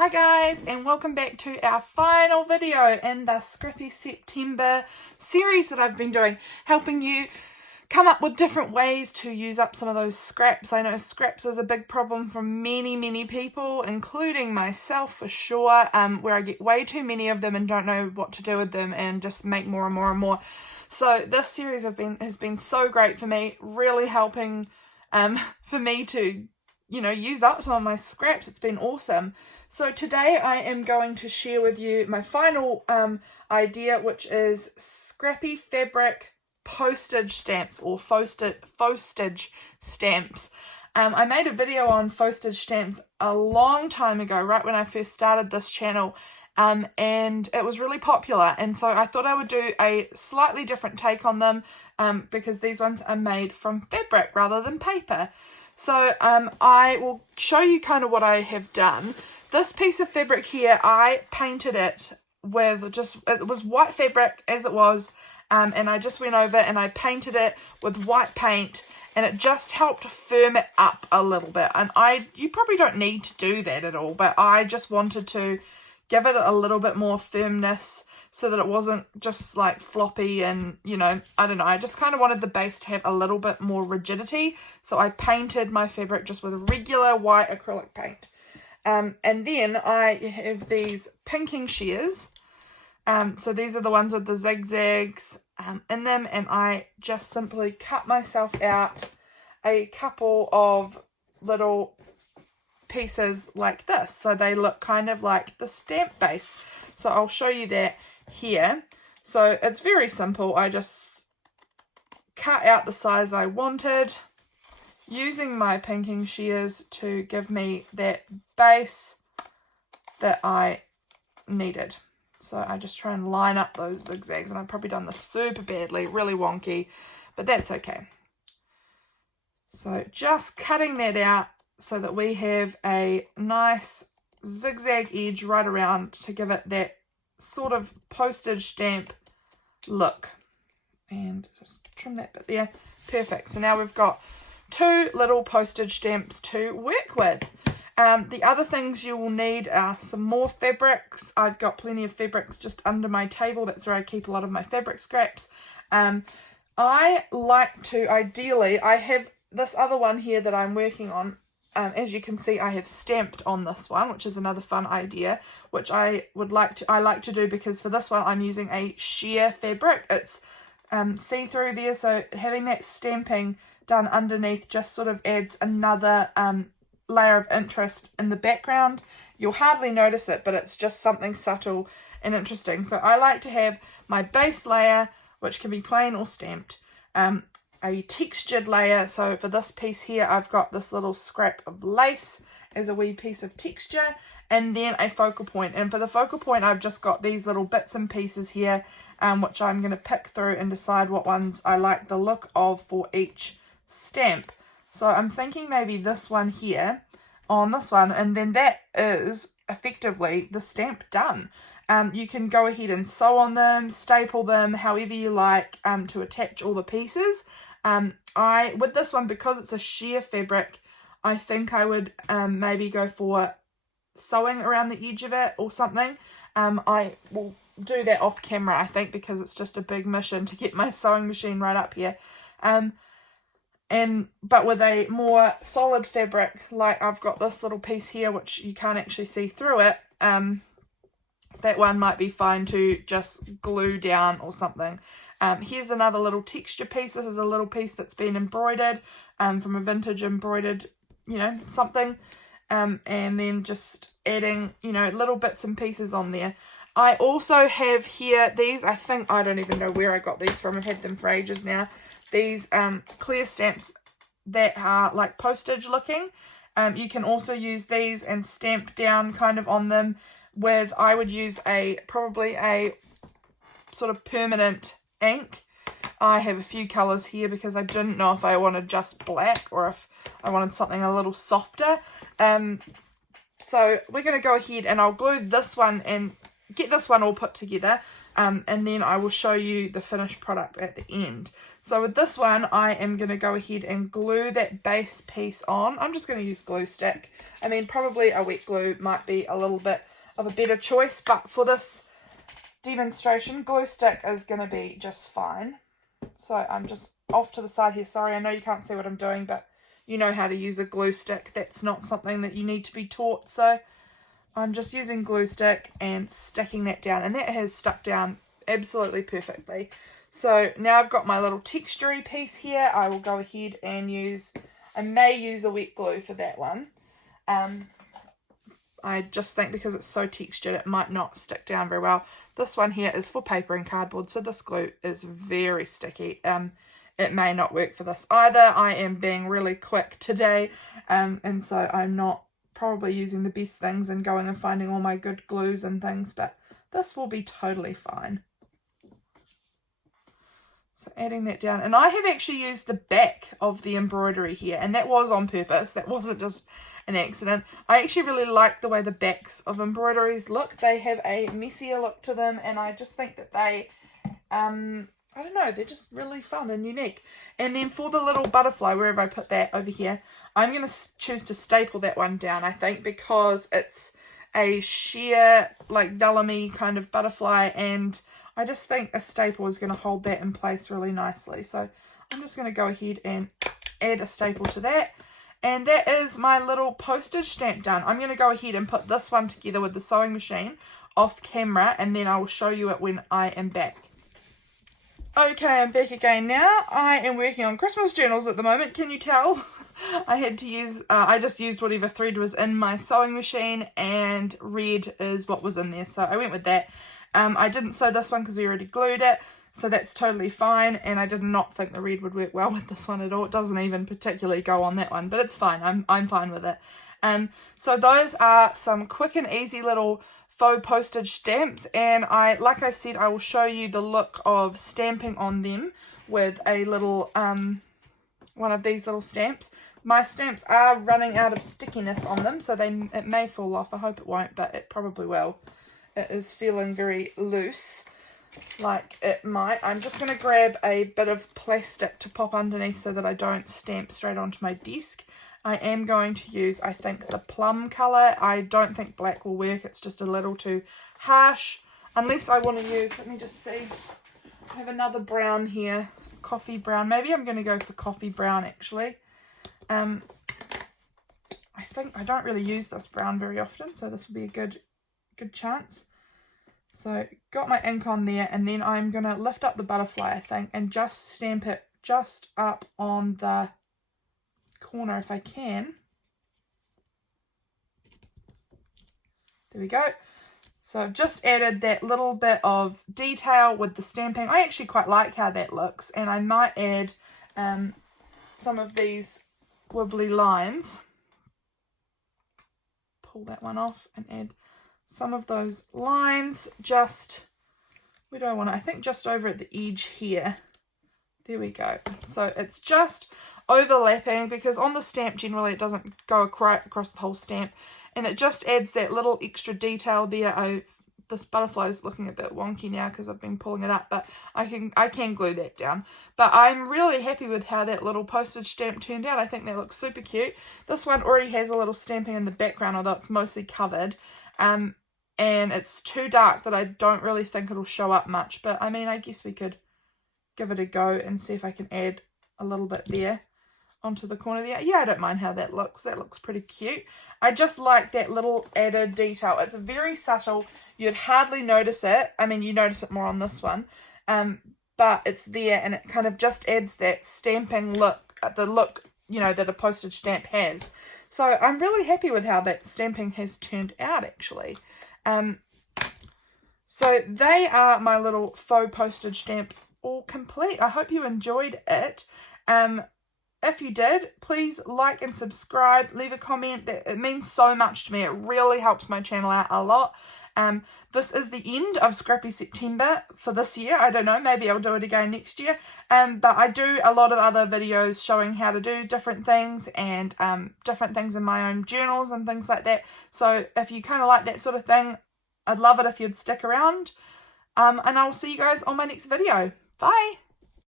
Hi guys, and welcome back to our final video in the Scrappy September series that I've been doing, helping you come up with different ways to use up some of those scraps. I know scraps is a big problem for many people, including myself for sure, where I get way too many of them and don't know what to do with them and just make more and more and more. So this series has been so great for me, really helping for me to use up some of my scraps. It's been awesome. So today I am going to share with you my final idea, which is scrappy fabric postage stamps or fauxstage stamps. I made a video on fauxstage stamps a long time ago, right when I first started this channel, and it was really popular, and so I thought I would do a slightly different take on them because these ones are made from fabric rather than paper. So I will show you kind of what I have done. This piece of fabric here, I painted it with it was white fabric as it was, and I just went over and I painted it with white paint, and it just helped firm it up a little bit. And you probably don't need to do that at all, but I just wanted to give it a little bit more firmness so that it wasn't just like floppy and, I don't know. I just kind of wanted the base to have a little bit more rigidity. So I painted my fabric just with regular white acrylic paint. And then I have these pinking shears. So these are the ones with the zigzags in them. And I just simply cut myself out a couple of little pieces like this, so they look kind of like the stamp base. So I'll show you that here. So it's very simple. I just cut out the size I wanted using my pinking shears to give me that base that I needed. So I just try and line up those zigzags, and I've probably done this super badly, really wonky, but that's okay. So just cutting that out so that we have a nice zigzag edge right around to give it that sort of postage stamp look. And just trim that bit there. Perfect. So now we've got two little postage stamps to work with. The other things you will need are some more fabrics. I've got plenty of fabrics just under my table. That's where I keep a lot of my fabric scraps. I like to, ideally, I have this other one here that I'm working on. As you can see, I have stamped on this one, which is another fun idea, which I like to do because for this one I'm using a sheer fabric. It's see-through there, so having that stamping done underneath just sort of adds another layer of interest in the background. You'll hardly notice it, but it's just something subtle and interesting. So I like to have my base layer, which can be plain or stamped, a textured layer. So for this piece here, I've got this little scrap of lace as a wee piece of texture, and then a focal point. And for the focal point, I've just got these little bits and pieces here, which I'm going to pick through and decide what ones I like the look of for each stamp. So I'm thinking maybe this one here on this one, and then that is effectively the stamp done. You can go ahead and sew on them, staple them, however you like, to attach all the pieces. With this one, because it's a sheer fabric, I think I would maybe go for sewing around the edge of it or something. I will do that off camera, I think, because it's just a big mission to get my sewing machine right up here. But with a more solid fabric, like I've got this little piece here, which you can't actually see through it, that one might be fine to just glue down or something. Here's another little texture piece. This is a little piece that's been embroidered from a vintage embroidered, something. And then just adding, little bits and pieces on there. I also have here these, I don't even know where I got these from. I've had them for ages now. These clear stamps that are like postage looking. You can also use these and stamp down kind of on them with, I would use probably a sort of permanent ink. I have a few colours here because I didn't know if I wanted just black or if I wanted something a little softer. So we're going to go ahead and I'll glue this one and get this one all put together, and then I will show you the finished product at the end. So with this one, I am going to go ahead and glue that base piece on. I'm just going to use glue stick. I mean, probably a wet glue might be a little bit of a better choice, but for this demonstration, glue stick is going to be just fine. So I'm just off to the side here. Sorry, I know you can't see what I'm doing, but you know how to use a glue stick. That's not something that you need to be taught. So I'm just using glue stick and sticking that down, and that has stuck down absolutely perfectly. So now I've got my little textury piece here. I will go ahead and I may use a wet glue for that one. I just think because it's so textured, it might not stick down very well. This one here is for paper and cardboard, so this glue is very sticky. It may not work for this either. I am being really quick today, and so I'm not probably using the best things and going and finding all my good glues and things, but this will be totally fine. So adding that down, and I have actually used the back of the embroidery here, and that was on purpose. That wasn't just an accident. I actually really like the way the backs of embroideries look. They have a messier look to them, and I just think that they, I don't know, they're just really fun and unique. And then for the little butterfly, wherever I put that over here, I'm going to choose to staple that one down, I think, because it's a sheer, like, vellum-y kind of butterfly, and I just think a staple is going to hold that in place really nicely. So I'm just going to go ahead and add a staple to that. And that is my little postage stamp done. I'm going to go ahead and put this one together with the sewing machine off camera, and then I will show you it when I am back. Okay, I'm back again now. I am working on Christmas journals at the moment. Can you tell? I had to use, I just used whatever thread was in my sewing machine, and red is what was in there. So I went with that. I didn't sew this one because we already glued it, so that's totally fine, and I did not think the red would work well with this one at all. It doesn't even particularly go on that one, but it's fine. I'm fine with it. So those are some quick and easy little faux postage stamps, and like I said, I will show you the look of stamping on them with a little one of these little stamps. My stamps are running out of stickiness on them, so it may fall off. I hope it won't, but it probably will. It is feeling very loose, like it might. I'm just going to grab a bit of plastic to pop underneath so that I don't stamp straight onto my desk. I am going to use, I think, the plum colour. I don't think black will work. It's just a little too harsh. Unless I want to use, let me just see. I have another brown here, coffee brown. Maybe I'm going to go for coffee brown, actually. I think I don't really use this brown very often, so this will be a good chance. So got my ink on there, and then I'm going to lift up the butterfly, I think, and just stamp it just up on the corner if I can. There we go. So I've just added that little bit of detail with the stamping. I actually quite like how that looks, and I might add some of these wibbly lines. Pull that one off and add some of those lines just, where do I want it? I think just over at the edge here. There we go. So it's just overlapping, because on the stamp generally it doesn't go across the whole stamp, and it just adds that little extra detail there. This butterfly is looking a bit wonky now because I've been pulling it up, but I can glue that down. But I'm really happy with how that little postage stamp turned out. I think that looks super cute. This one already has a little stamping in the background, although it's mostly covered. And it's too dark that I don't really think it'll show up much. But I mean, I guess we could give it a go and see if I can add a little bit there onto the corner there. Yeah, I don't mind how that looks. That looks pretty cute. I just like that little added detail. It's very subtle. You'd hardly notice it. I mean, you notice it more on this one. But it's there, and it kind of just adds that stamping look, the look, you know, that a postage stamp has. So I'm really happy with how that stamping has turned out, actually. So they are my little faux postage stamps all complete. I hope you enjoyed it. If you did, please like and subscribe, leave a comment. It means so much to me. It really helps my channel out a lot. This is the end of Scrappy September for this year. I don't know, maybe I'll do it again next year. But I do a lot of other videos showing how to do different things, and different things in my own journals and things like that. So if you kind of like that sort of thing, I'd love it if you'd stick around. And I'll see you guys on my next video. Bye!